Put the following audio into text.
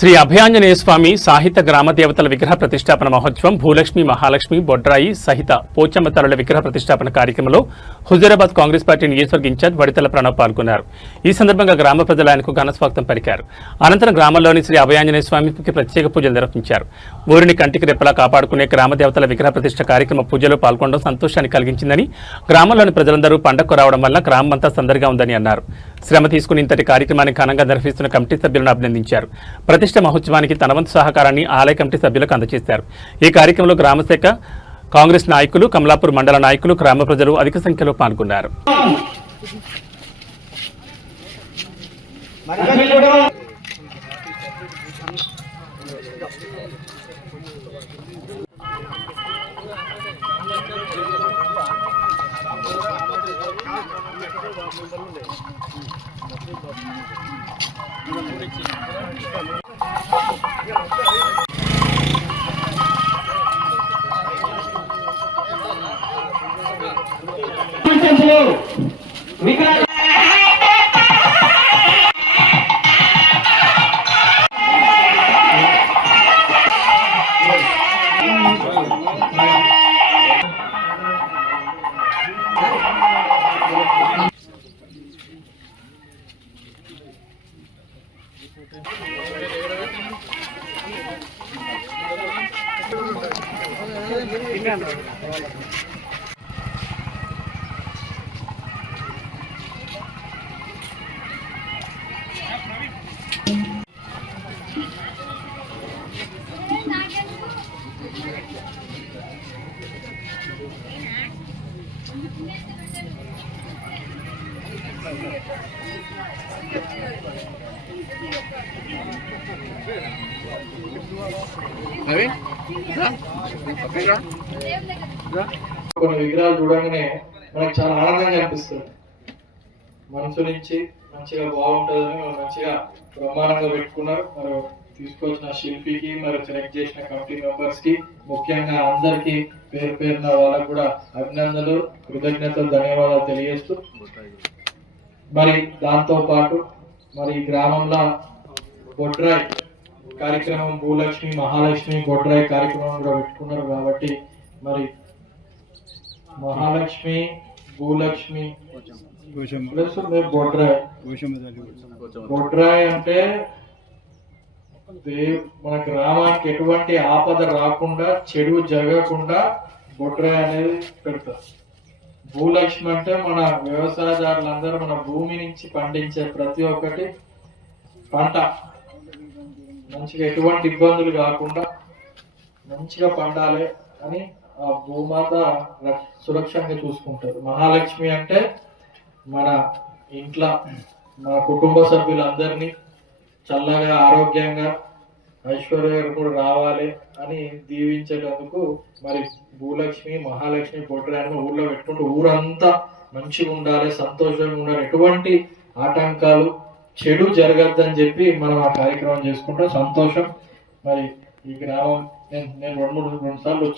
శ్రీ అభయాంజనేయ స్వామి సాహిత్య గ్రామ దేవతల విగ్రహ ప్రతిష్టాపన మహోత్సవం భూలక్ష్మి మహాలక్ష్మి బొడ్రాయి సహిత పోచమ్మ తల్లుల విగ్రహ ప్రతిష్టాపన కార్యక్రమంలో హుజూరాబాద్ కాంగ్రెస్ పార్టీ నియోజకవర్గ ఇన్ఛార్జ్ వడితల ప్రణవ్ పాల్గొన్నారు. ఈ సందర్భంగా గ్రామ ప్రజలు ఆయనకు ఘనస్వాగతం పలికారు. అనంతరం గ్రామంలోని శ్రీ అభయాంజనేయ స్వామికి ప్రత్యేక పూజలు నిర్వహించారు. ఊరిని కంటికి రెప్పలా కాపాడుకునే గ్రామ దేవతల విగ్రహ ప్రతిష్ట కార్యక్రమ పూజలో పాల్గొనడం సంతోషాన్ని కలిగించిందని, గ్రామంలోని ప్రజలందరూ పండగకు రావడం వల్ల గ్రామం అంతా సందడిగా ఉందని అన్నారు. శ్రమ తీసుకుని ఇంతటి కార్యక్రమాన్ని ఘనంగా నిర్వహిస్తున్న కమిటీ సభ్యులను అభినందించారు. ప్రతిష్ట మహోత్సవానికి తన వంతు సహకారాన్ని ఆలయ కమిటీ సభ్యులకు అందజేశారు. ఈ కార్యక్రమంలో గ్రామశాఖ కాంగ్రెస్ నాయకులు, కమలాపూర్ మండల నాయకులు, గ్రామ ప్రజలు అధిక సంఖ్యలో పాల్గొన్నారు. కొన్ని విగ్రహాలు చూడగానే మనకు చాలా ఆనందంగా అనిపిస్తుంది. మనసు నుంచి మంచిగా బాగుంటుందని మనం మంచిగా బ్రహ్మాండంగా పెట్టుకున్నారు. మరి తీసుకొచ్చిన శిల్పికి, మరి సెలెక్ట్ చేసిన కమిటీ మెంబర్స్ కి, ముఖ్యంగా అందరికి పేరు పేరున వాళ్ళకు కూడా అభినందనలు, కృతజ్ఞతలు, ధన్యవాదాలు తెలియజేస్తూ, మరి దాంతో పాటు మరి గ్రామంలో బొడ్రాయి కార్యక్రమం, భూలక్ష్మి మహాలక్ష్మి బొడ్రాయి కార్యక్రమం కూడా పెట్టుకున్నారు. కాబట్టి మరి మహాలక్ష్మి, భూలక్ష్మి ప్లస్ బొడ్రాయి అంటే మన గ్రామానికి ఎటువంటి ఆపద రాకుండా, చెడు జరగకుండా బొడ్రాయి అనేది పెడతారు. భూలక్ష్మి అంటే మన వ్యవసాయదారులందరూ మన భూమి నుంచి పండించే ప్రతి ఒక్కటి పంట మంచిగా ఎటువంటి ఇబ్బందులు కాకుండా మంచిగా పండాలి అని ఆ భూమాత సురక్షంగా చూసుకుంటారు. మహాలక్ష్మి అంటే మన ఇంట్లో మన కుటుంబ సభ్యులందరినీ చల్లగా, ఆరోగ్యంగా, ఐశ్వర్యంగా కూడా రావాలి అని దీవించేటందుకు మరి భూలక్ష్మి మహాలక్ష్మి బొడ్రాయిని ఊర్లో పెట్టుకుంటూ ఊరంతా మంచిగా ఉండాలి, సంతోషంగా ఉండాలి, ఎటువంటి ఆటంకాలు, చెడు జరగద్దని చెప్పి మనం ఆ కార్యక్రమం చేసుకుంటాం. సంతోషం. మరి ఈ గ్రామం నేను రెండు సార్లు